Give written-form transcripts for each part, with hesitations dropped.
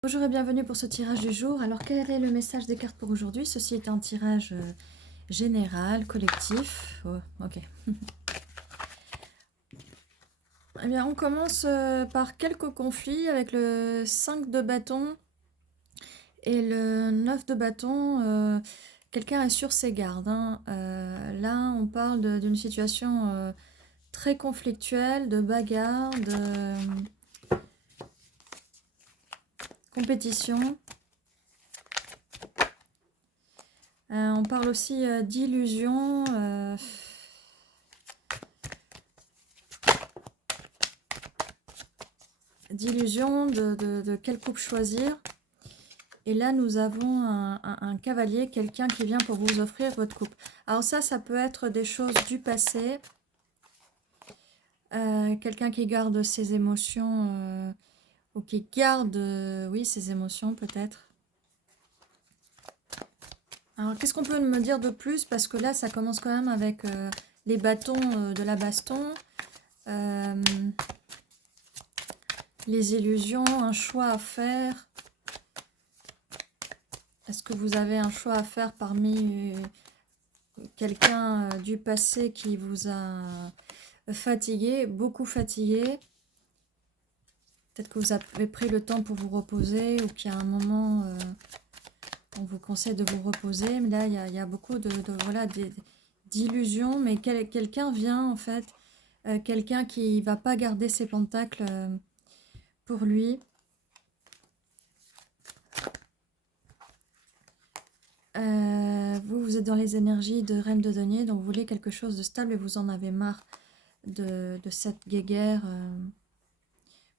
Bonjour et bienvenue pour ce tirage du jour. Alors quel est le message des cartes pour aujourd'hui? Ceci est un tirage général, collectif. Oh, ok. Eh bien on commence par quelques conflits avec le 5 de bâton et le 9 de bâton. Quelqu'un est sur ses gardes, hein. Là on parle d'une situation très conflictuelle, de bagarre, de compétition. On parle aussi d'illusion. D'illusion, de quelle coupe choisir. Et là, nous avons un cavalier, quelqu'un qui vient pour vous offrir votre coupe. Alors ça peut être des choses du passé. Quelqu'un qui garde ses émotions, ou qui garde, oui, ses émotions peut-être. Alors, qu'est-ce qu'on peut me dire de plus? Parce que là, ça commence quand même avec les bâtons de la baston. Les illusions, un choix à faire. Est-ce que vous avez un choix à faire parmi quelqu'un du passé qui vous a fatigué, beaucoup fatigué? Peut-être que vous avez pris le temps pour vous reposer ou qu'il y a un moment, on vous conseille de vous reposer. Mais là, il y a beaucoup voilà, d'illusions, mais quelqu'un vient en fait, quelqu'un qui ne va pas garder ses pentacles pour lui. Vous êtes dans les énergies de Reine de Denier, donc vous voulez quelque chose de stable et vous en avez marre de cette guéguerre.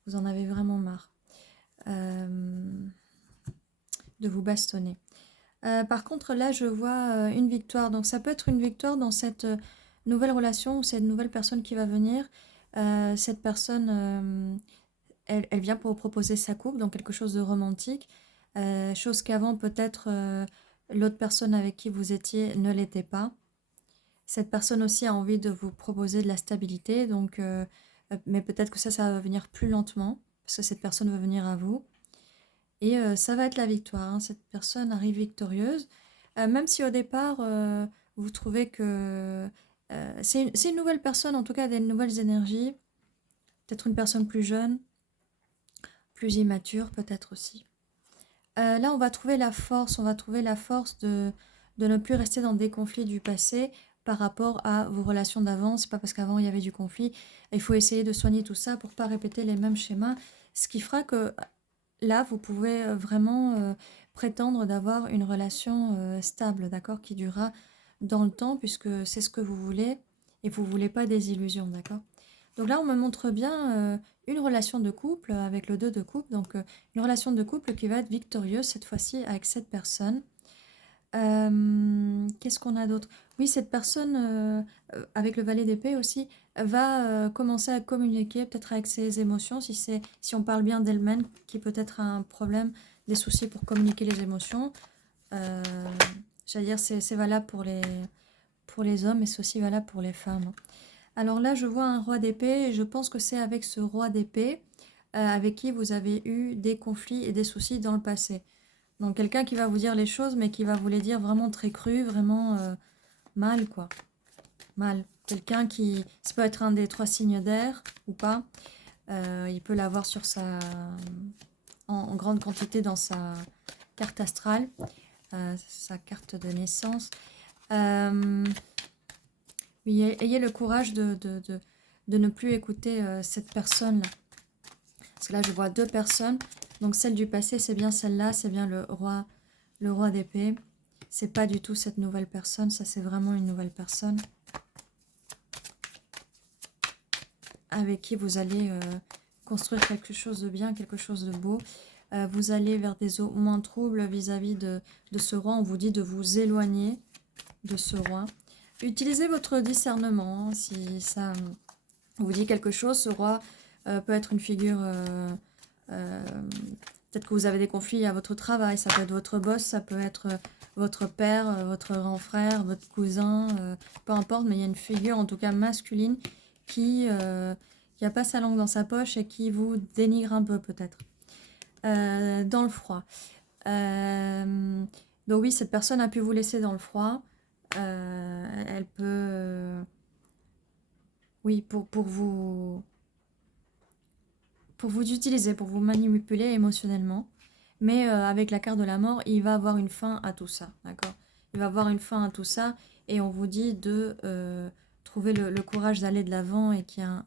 Vous en avez vraiment marre de vous bastonner. Par contre, là, je vois une victoire. Donc, ça peut être une victoire dans cette nouvelle relation ou cette nouvelle personne qui va venir. Cette personne, elle vient pour vous proposer sa coupe, donc quelque chose de romantique. Chose qu'avant, peut-être, l'autre personne avec qui vous étiez ne l'était pas. Cette personne aussi a envie de vous proposer de la stabilité, donc, mais peut-être que ça va venir plus lentement, parce que cette personne va venir à vous. Et ça va être la victoire, hein. Cette personne arrive victorieuse, même si au départ, vous trouvez que c'est une nouvelle personne, en tout cas des nouvelles énergies, peut-être une personne plus jeune, plus immature peut-être aussi. Là, on va trouver la force de ne plus rester dans des conflits du passé par rapport à vos relations d'avant. C'est pas parce qu'avant il y avait du conflit. Il faut essayer de soigner tout ça pour pas répéter les mêmes schémas, ce qui fera que là, vous pouvez vraiment prétendre d'avoir une relation stable, d'accord, qui durera dans le temps, puisque c'est ce que vous voulez, et vous ne voulez pas des illusions, d'accord. Donc là, on me montre bien une relation de couple avec le 2 de coupe, donc une relation de couple qui va être victorieuse cette fois-ci avec cette personne. Qu'est-ce qu'on a d'autre? Oui, cette personne, avec le valet d'épée aussi, va commencer à communiquer peut-être avec ses émotions, si on parle bien d'elle-même, qui peut-être a un problème, des soucis pour communiquer les émotions. J'allais dire, c'est valable pour les hommes, mais c'est aussi valable pour les femmes. Alors là, je vois un roi d'épée, et je pense que c'est avec ce roi d'épée avec qui vous avez eu des conflits et des soucis dans le passé. Donc quelqu'un qui va vous dire les choses, mais qui va vous les dire vraiment très cru, vraiment mal, quoi. Mal. Quelqu'un qui... Ça peut être un des 3 signes d'air, ou pas. Il peut l'avoir sur en grande quantité dans sa carte astrale, sa carte de naissance. Oui, ayez le courage de ne plus écouter cette personne-là. Parce que là, je vois 2 personnes. Donc celle du passé, c'est bien celle-là, c'est bien le roi d'épée. C'est pas du tout cette nouvelle personne, ça c'est vraiment une nouvelle personne avec qui vous allez construire quelque chose de bien, quelque chose de beau. Vous allez vers des eaux moins troubles vis-à-vis de ce roi. On vous dit de vous éloigner de ce roi. Utilisez votre discernement, hein, si ça vous dit quelque chose. Ce roi peut être une figure... peut-être que vous avez des conflits à votre travail, ça peut être votre boss, ça peut être votre père, votre grand frère, votre cousin, peu importe, mais il y a une figure en tout cas masculine qui a pas sa langue dans sa poche et qui vous dénigre un peu peut-être. Dans le froid. Donc oui, cette personne a pu vous laisser dans le froid. Elle peut... oui, pour vous utiliser, pour vous manipuler émotionnellement. Mais avec la carte de la mort, il va avoir une fin à tout ça, d'accord? Il va avoir une fin à tout ça et on vous dit de trouver le courage d'aller de l'avant et qu'il y a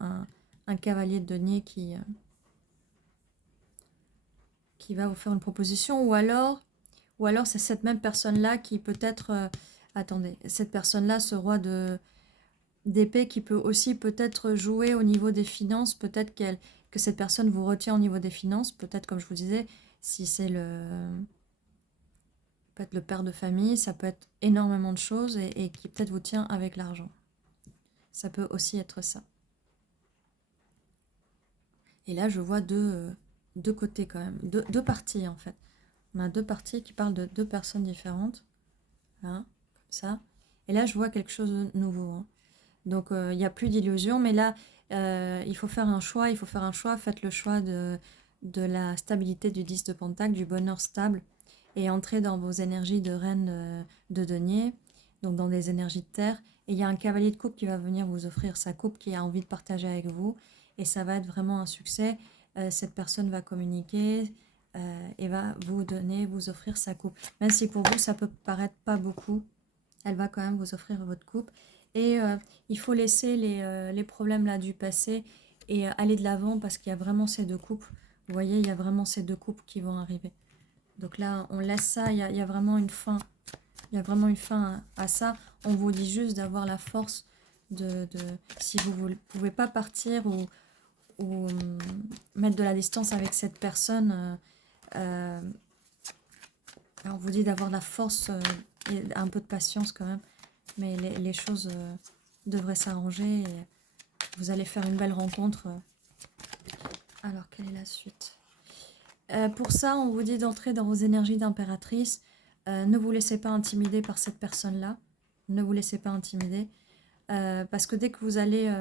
un cavalier de denier qui va vous faire une proposition ou alors c'est cette même personne-là qui peut-être... attendez, cette personne-là, ce roi d'épée qui peut aussi peut-être jouer au niveau des finances, peut-être que cette personne vous retient au niveau des finances, peut-être comme je vous disais, si c'est peut être le père de famille, ça peut être énormément de choses et qui peut-être vous tient avec l'argent. Ça peut aussi être ça. Et là, je vois deux côtés quand même, deux parties en fait. On a deux parties qui parlent de deux personnes différentes, là, comme ça. Et là, je vois quelque chose de nouveau, hein. Donc, il n'y a plus d'illusion, mais là, il faut faire un choix, il faut faire un choix. Faites le choix de la stabilité du 10 de Pentacle, du bonheur stable, et entrez dans vos énergies de reine de denier, donc dans des énergies de terre. Et il y a un cavalier de coupe qui va venir vous offrir sa coupe, qui a envie de partager avec vous, et ça va être vraiment un succès. Cette personne va communiquer et va vous donner, vous offrir sa coupe. Même si pour vous, ça peut paraître pas beaucoup, elle va quand même vous offrir votre coupe. Et il faut laisser les problèmes là du passé et aller de l'avant parce qu'il y a vraiment ces deux couples. Vous voyez, il y a vraiment ces deux couples qui vont arriver. Donc là, on laisse ça, il y a vraiment une fin. Il y a vraiment une fin à ça. On vous dit juste d'avoir la force si vous ne pouvez pas partir ou mettre de la distance avec cette personne, on vous dit d'avoir la force et un peu de patience quand même. Mais les choses devraient s'arranger et vous allez faire une belle rencontre. Alors, quelle est la suite? Pour ça, on vous dit d'entrer dans vos énergies d'impératrice. Ne vous laissez pas intimider par cette personne-là. Ne vous laissez pas intimider. Parce que dès que vous allez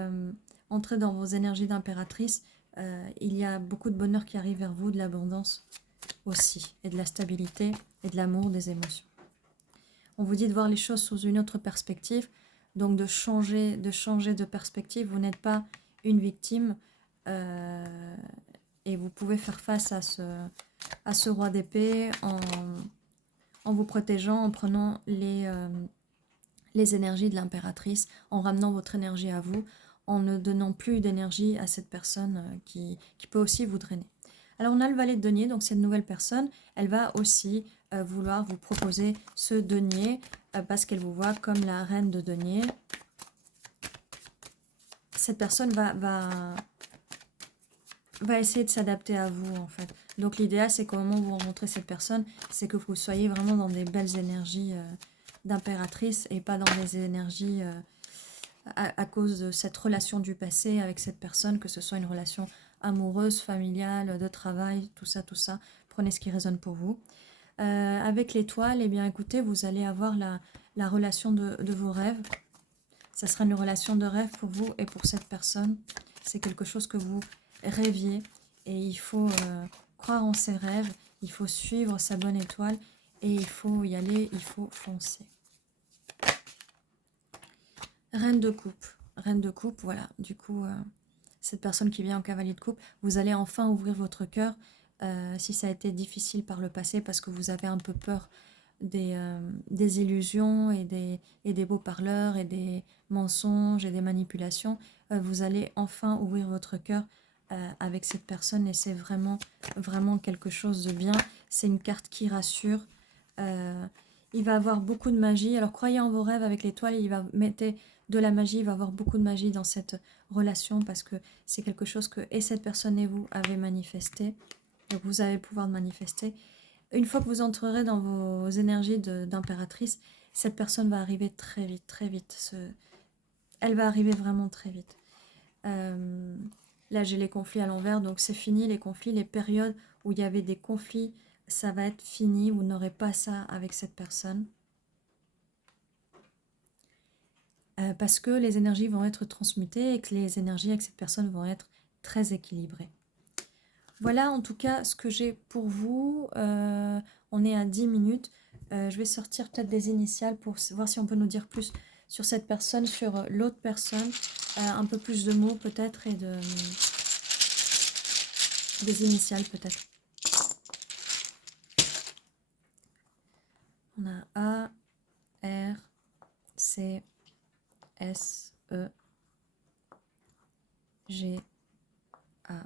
entrer dans vos énergies d'impératrice, il y a beaucoup de bonheur qui arrive vers vous, de l'abondance aussi, et de la stabilité, et de l'amour, des émotions. On vous dit de voir les choses sous une autre perspective, donc de changer de perspective. Vous n'êtes pas une victime et vous pouvez faire face à ce roi d'épée en vous protégeant, en prenant les énergies de l'impératrice, en ramenant votre énergie à vous, en ne donnant plus d'énergie à cette personne qui peut aussi vous drainer. Alors on a le valet de denier, donc cette nouvelle personne, elle va aussi vouloir vous proposer ce denier parce qu'elle vous voit comme la reine de denier. Cette personne va essayer de s'adapter à vous en fait. Donc l'idéal c'est qu'au moment où vous rencontrez cette personne, c'est que vous soyez vraiment dans des belles énergies d'impératrice et pas dans des énergies à cause de cette relation du passé avec cette personne, que ce soit une relation amoureuse, familiale, de travail, tout ça, tout ça. Prenez ce qui résonne pour vous. Avec l'étoile, eh bien écoutez, vous allez avoir la relation de vos rêves. Ça sera une relation de rêve pour vous et pour cette personne. C'est quelque chose que vous rêviez et il faut croire en ses rêves, il faut suivre sa bonne étoile et il faut y aller, il faut foncer. Reine de coupe, voilà. Du coup, cette personne qui vient en cavalier de coupe, vous allez enfin ouvrir votre cœur si ça a été difficile par le passé parce que vous avez un peu peur des illusions et des beaux parleurs et des mensonges et des manipulations. Vous allez enfin ouvrir votre cœur avec cette personne et c'est vraiment, vraiment quelque chose de bien. C'est une carte qui rassure. Il va avoir beaucoup de magie. Alors croyez en vos rêves avec l'étoile, il va mettre de la magie, il va avoir beaucoup de magie dans cette relation parce que c'est quelque chose que et cette personne et vous avez manifesté. Donc vous avez le pouvoir de manifester. Une fois que vous entrerez dans vos énergies d'impératrice, cette personne va arriver très vite, très vite. Elle va arriver vraiment très vite. Là, j'ai les conflits à l'envers, donc c'est fini les conflits, les périodes où il y avait des conflits, ça va être fini, vous n'aurez pas ça avec cette personne. Parce que les énergies vont être transmutées et que les énergies avec cette personne vont être très équilibrées. Voilà en tout cas ce que j'ai pour vous. On est à 10 minutes. Je vais sortir peut-être des initiales pour voir si on peut nous dire plus sur cette personne, sur l'autre personne. Un peu plus de mots peut-être et des initiales peut-être. On a A, R, C, S, E, G, A,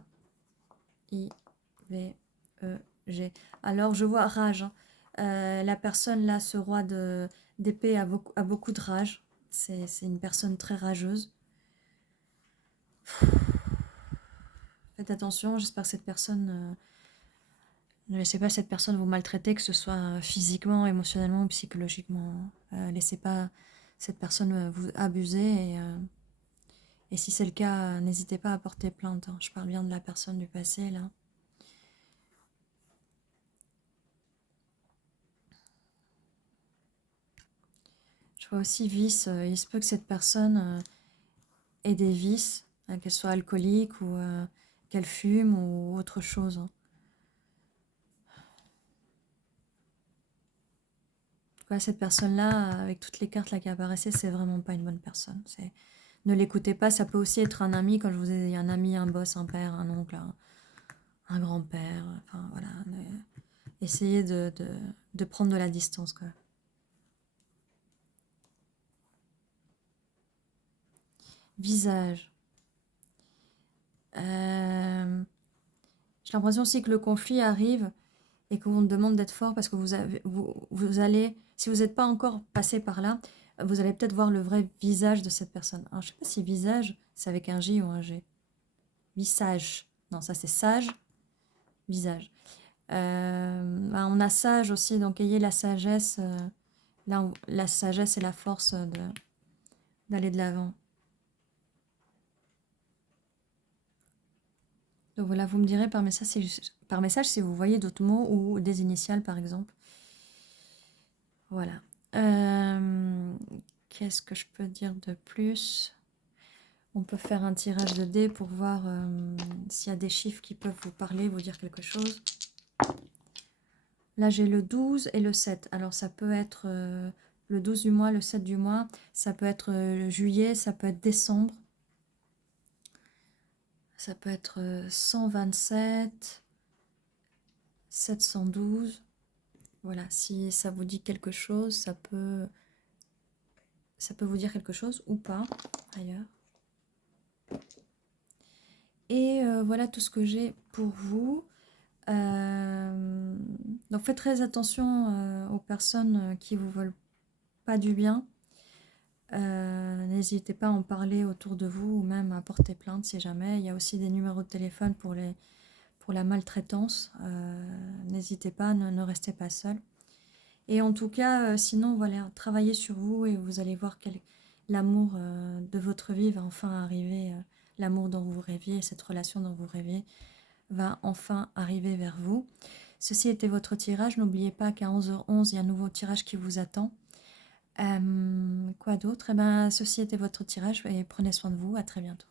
I, V, E, G. Alors je vois rage. Hein. La personne là, ce roi d'épée a beaucoup de rage. C'est une personne très rageuse. Faites attention, j'espère que cette personne... ne laissez pas cette personne vous maltraiter, que ce soit physiquement, émotionnellement ou psychologiquement. Laissez pas cette personne vous abuser. Et si c'est le cas, n'hésitez pas à porter plainte. Hein. Je parle bien de la personne du passé, là. Je vois aussi vice. Il se peut que cette personne ait des vices, qu'elle soit alcoolique ou qu'elle fume ou autre chose. Hein. Ouais, cette personne-là, avec toutes les cartes là qui apparaissaient, c'est vraiment pas une bonne personne. Ne l'écoutez pas, ça peut aussi être un ami, quand je vous ai dit un ami, un boss, un père, un oncle, un grand-père, enfin voilà. Essayez de prendre de la distance, quoi. Visage. J'ai l'impression aussi que le conflit arrive et qu'on vous demande d'être fort parce que vous allez, si vous n'êtes pas encore passé par là, vous allez peut-être voir le vrai visage de cette personne. Alors, je ne sais pas si visage, c'est avec un J ou un G. Visage. Non, ça c'est sage. Visage. On a sage aussi, donc ayez la sagesse. Là, la sagesse et la force d'aller de l'avant. Donc voilà, vous me direz par message si vous voyez d'autres mots ou des initiales par exemple. Voilà. Qu'est-ce que je peux dire de plus? On peut faire un tirage de dés pour voir s'il y a des chiffres qui peuvent vous parler, vous dire quelque chose. Là, j'ai le 12 et le 7. Alors, ça peut être le 12 du mois, le 7 du mois. Ça peut être juillet, ça peut être décembre. Ça peut être 127, 712. Voilà, si ça vous dit quelque chose, ça peut vous dire quelque chose ou pas, ailleurs. Et voilà tout ce que j'ai pour vous. Donc faites très attention aux personnes qui vous veulent pas du bien. N'hésitez pas à en parler autour de vous ou même à porter plainte si jamais. Il y a aussi des numéros de téléphone pour la maltraitance. N'hésitez pas, ne restez pas seul. Et en tout cas, sinon, voilà, travaillez sur vous et vous allez voir l'amour de votre vie va enfin arriver. L'amour dont vous rêviez, cette relation dont vous rêviez va enfin arriver vers vous. Ceci était votre tirage. N'oubliez pas qu'à 11h11, il y a un nouveau tirage qui vous attend. Quoi d'autre? Ceci était votre tirage et prenez soin de vous. À très bientôt.